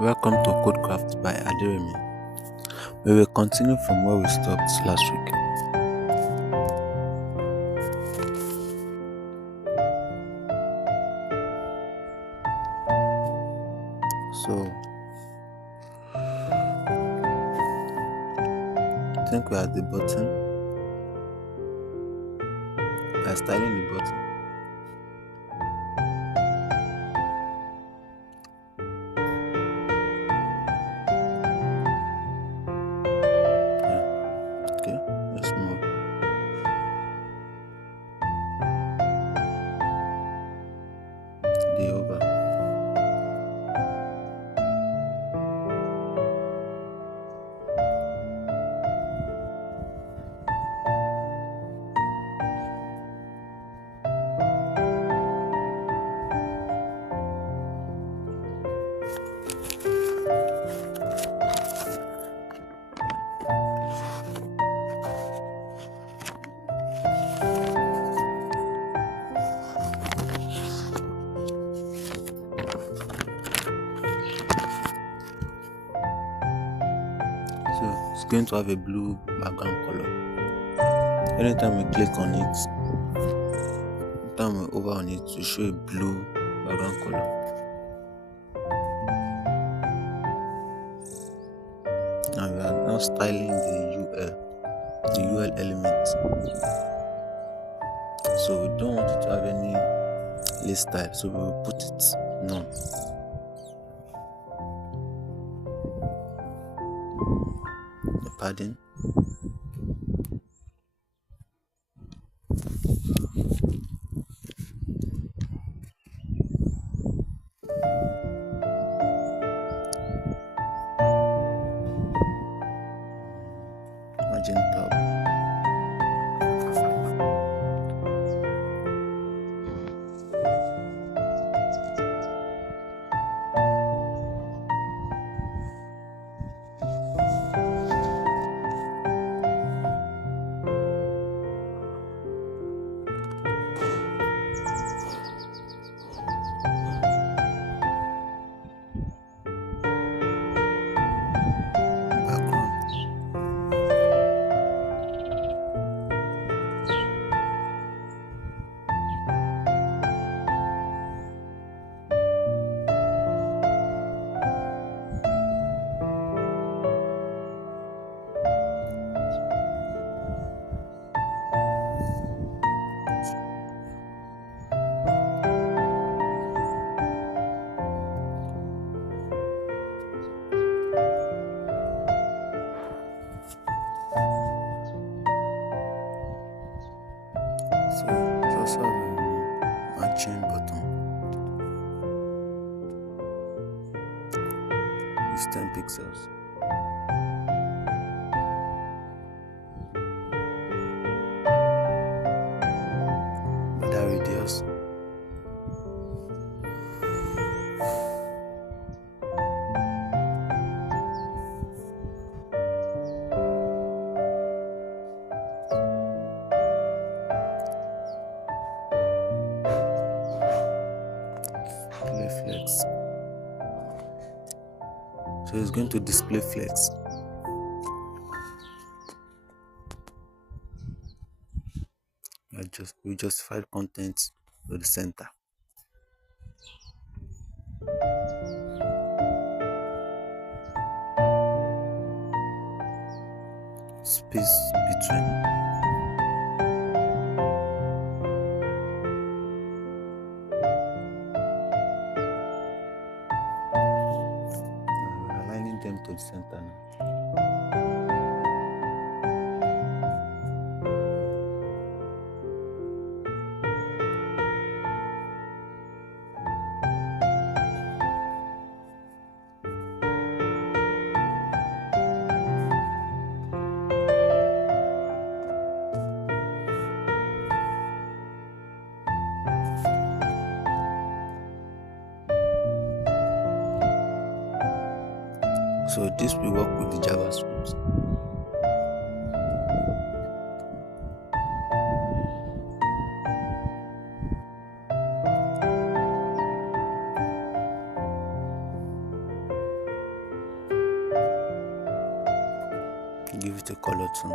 Welcome to Codecraft by Aderemi. We will continue from where we stopped last week. So, I think we are at the button. We are styling the button. Okay, let's move. The over. So it's going to have a blue background color. Anytime we click on it, anytime we over on it, to show a blue background color. Now we are now styling the UL element. So we don't want it to have any list style, so we will put it none. The padding. Margin tab. So it's also a matching button. It's 10 pixels. Border radius. Flex. So it's going to display flex. We justified content to the center. Space between. Them to the center now. So this will work with the JavaScript. a color too.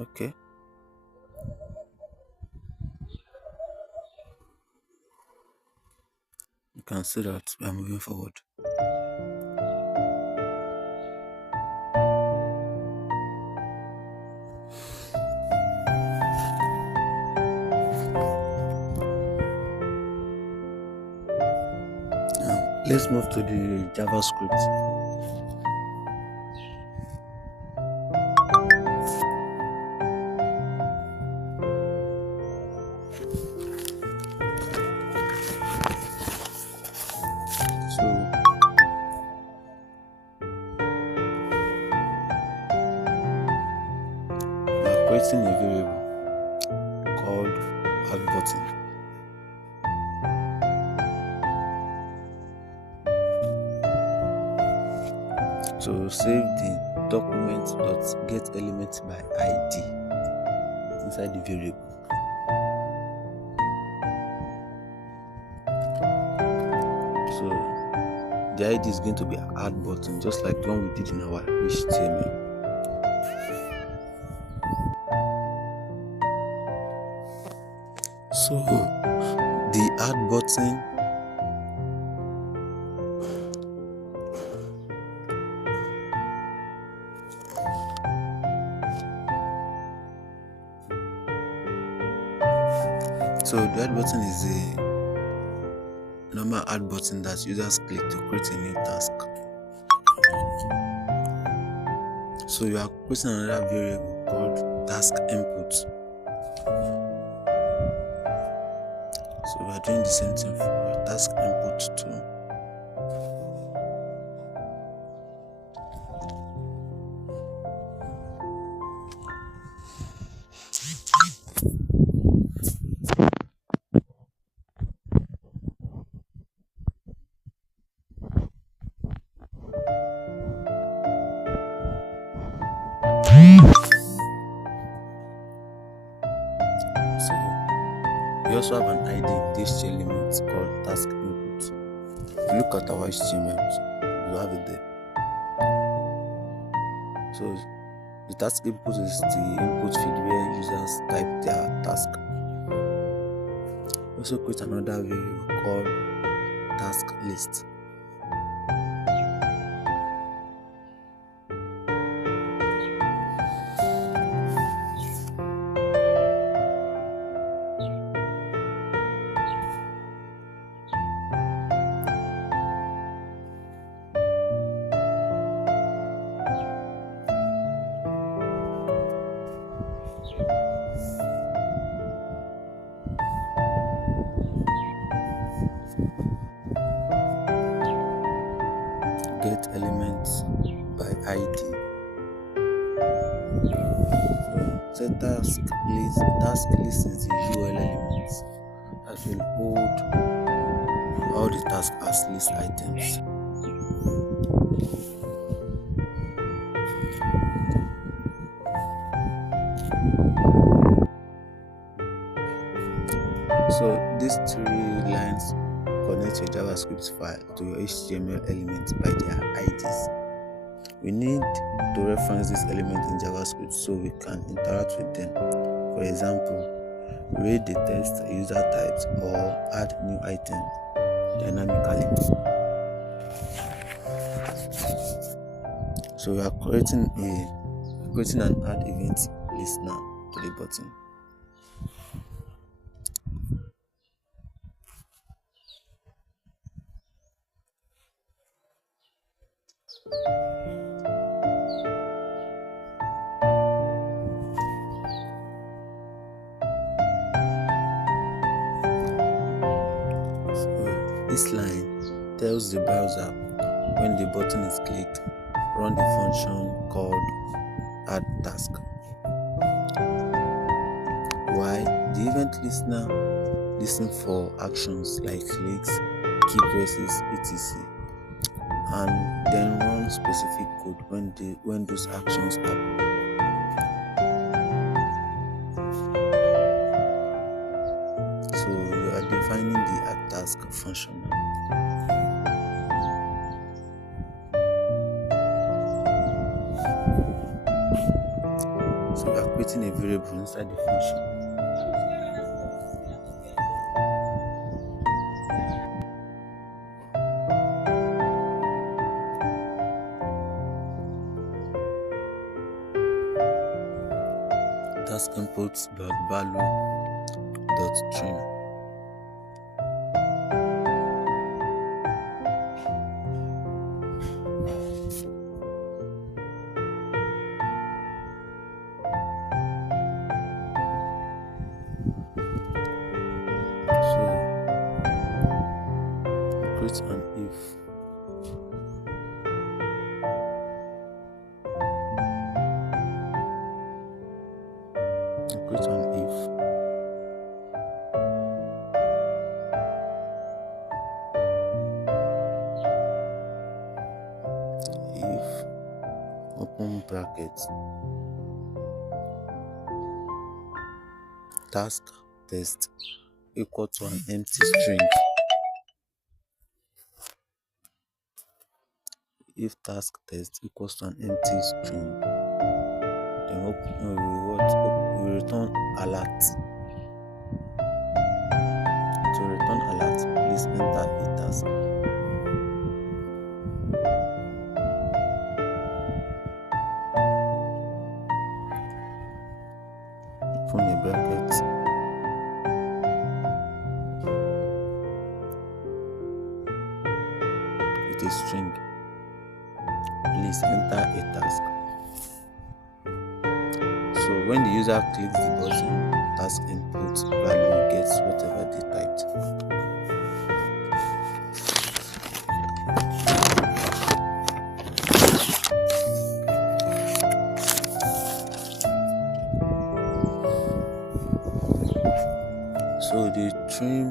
Okay. You can see that we are moving forward. Now, let's move to the JavaScript. So, we are creating a variable called add button. So, save the document.getElement by ID inside the variable. So, the ID is going to be add button, just like the one we did in our HTML. So the add button is a normal add button that users click to create a new task. So you are creating another variable called task input. So we are doing the same thing for task input too. So we also have an ID in this element called task input. If you look at our HTML, you have it there. So the task input is the input field where users type their task. We also create another variable called task list. Get elements by ID. So task list is the UL elements that will hold all the tasks as list items. So these three lines connect your JavaScript file to your HTML elements by their IDs. We need to reference this element in JavaScript so we can interact with them. For example, read the text user types or add new items dynamically. So we are creating an add event list now to the button. This line tells the browser when the button is clicked, run a function called add task. Why? The event listener listens for actions like clicks, key presses, etc. and then run specific code when those actions happen. So you are defining the add task function now. So you are creating a variable inside the function. Task inputs value dot trim. So create an if. Create an if. If open brackets task test equal to an empty string. If task test equals to an empty string, then we return alert. To return alert, please enter a task. Open a bracket. With a string. Please enter a task. So when the user clicks the button, task input value gets whatever they typed. So the trim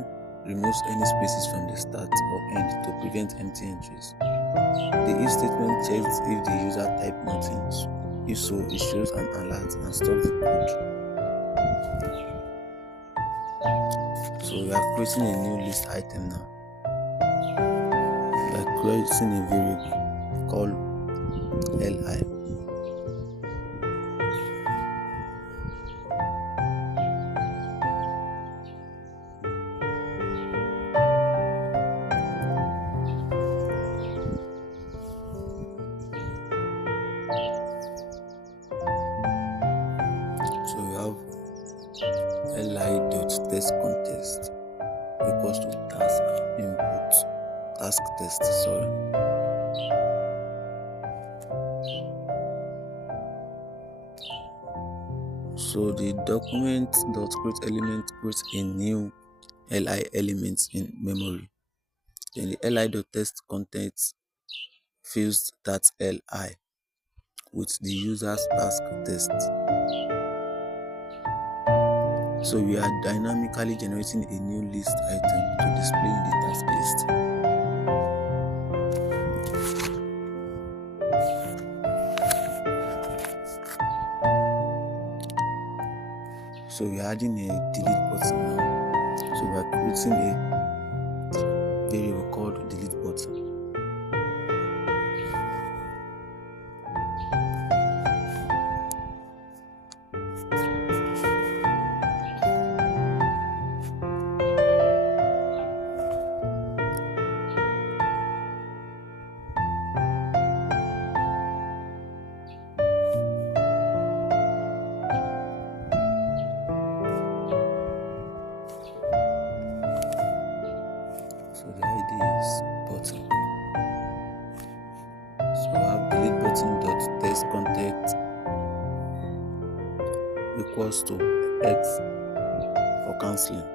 removes any spaces from the start or end to prevent empty entries. The if statement checks if the user typed nothing. If so, it shows an alert and stops the code. So we are creating a new list item now. We are creating a variable called li. So we have li.testContext equals to task input, task test, So the document.createElement creates a new li element in memory. Then the li.testContext fills that li with the user's task test. So we are dynamically generating a new list item to display in the task list. So we are adding a delete button now. So we are creating a variable called delete button. So the ID is button. So we have delete button.testContext equals to X for cancelling.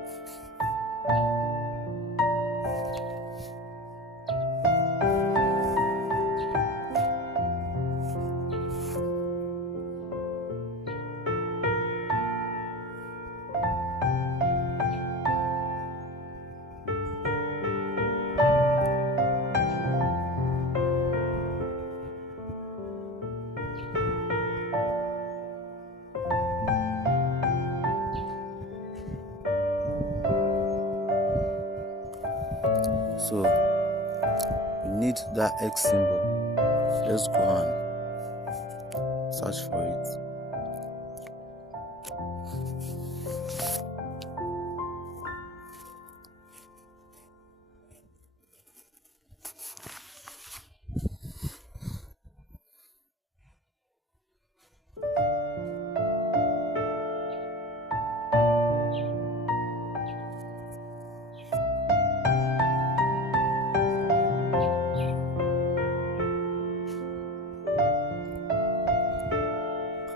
So we need that X symbol. Let's go and search for it.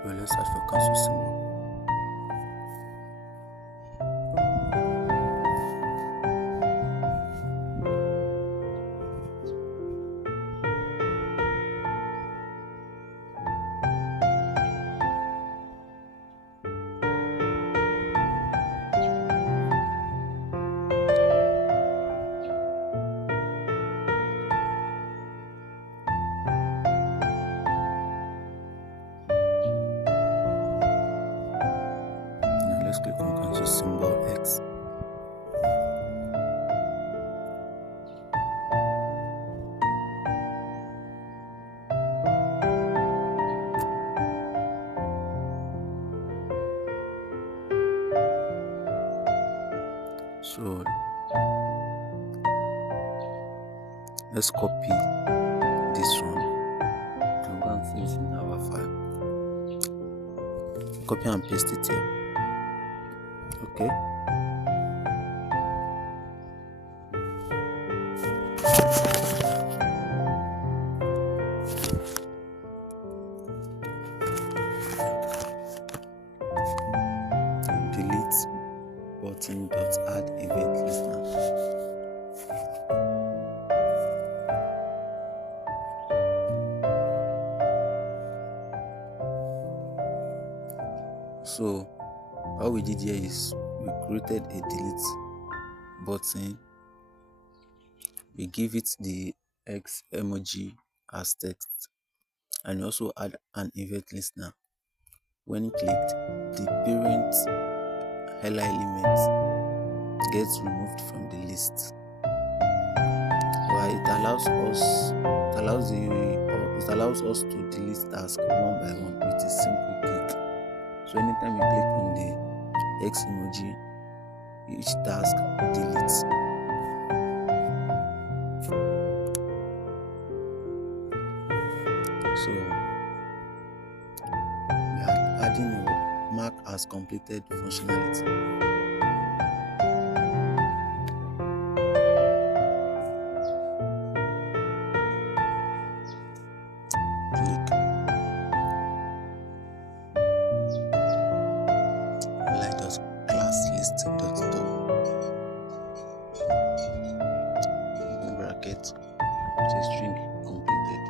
Well, let's search for cancel symbol. Let's click on cancel symbol X. So let's copy this one and go and save it in our file. Copy and paste it here. Okay. Delete button dot add event listener. So what we did here is we created a delete button. We give it the X emoji as text, and we also add an event listener. When clicked, the parent header element gets removed from the list. But it allows us to delete tasks one by one with a simple click. So anytime you click on the X emoji, each task deletes. So we are adding a mark as completed functionality. Click. Like us class list dot DOM. Open bracket. With a string completed.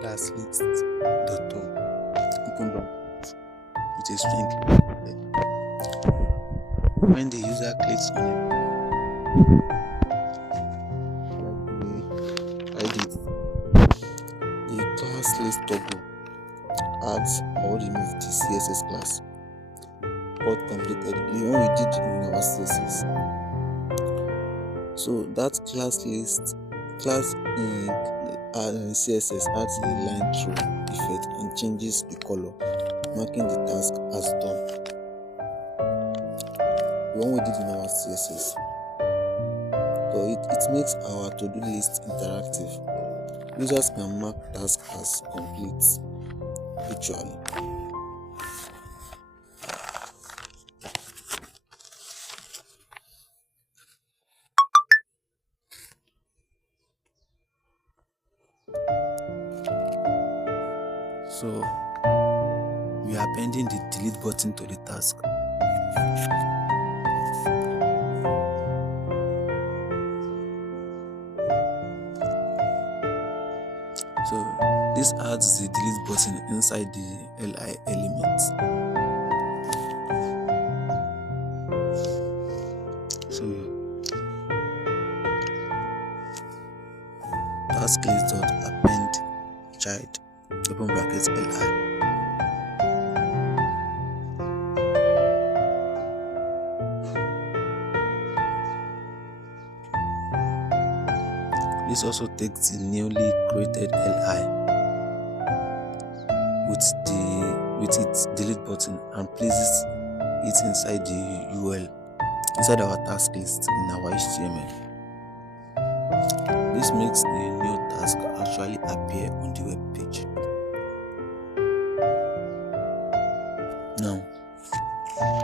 Class list dot DOM. Open bracket with a string completed. When the user clicks on it, the class list toggle adds or remove the CSS class. What completed the one we did in our CSS. So that class CSS adds a line through effect and changes the color, marking the task as done. The one we did in our CSS. So it makes our to-do list interactive. Users can mark tasks as complete visually. So we are appending the delete button to the task. So this adds the delete button inside the li element. So task list dot append child open brackets li. This also takes the newly created li with its delete button and places it inside the UL, inside our task list in our HTML. This makes the new task actually appear on the web page. Now,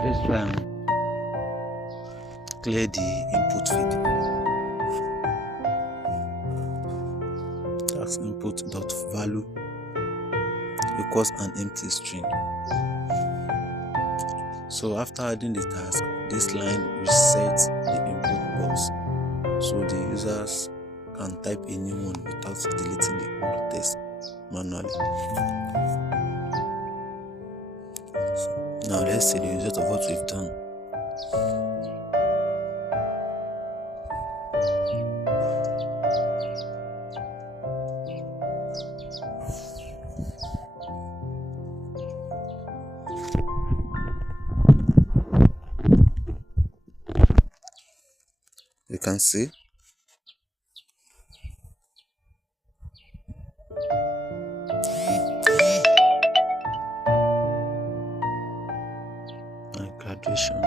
let's try and clear the input feed. Task input.value equals an empty string. So after adding the task, this line resets the input box so the users can type a new one without deleting the old text manually. Now let's see the result of what we've done. You can see my graduation.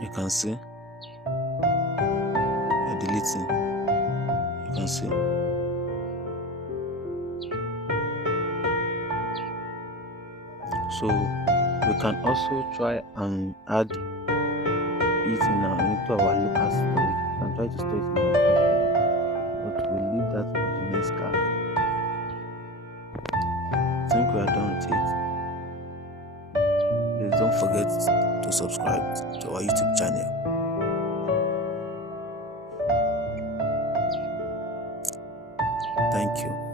You can see you're deleting. You can see. So we can also try and add it into our local storage. We can try to store it in our local storage, but we'll leave that for the next class. I think we are done with it. Please don't forget to subscribe to our YouTube channel. Thank you.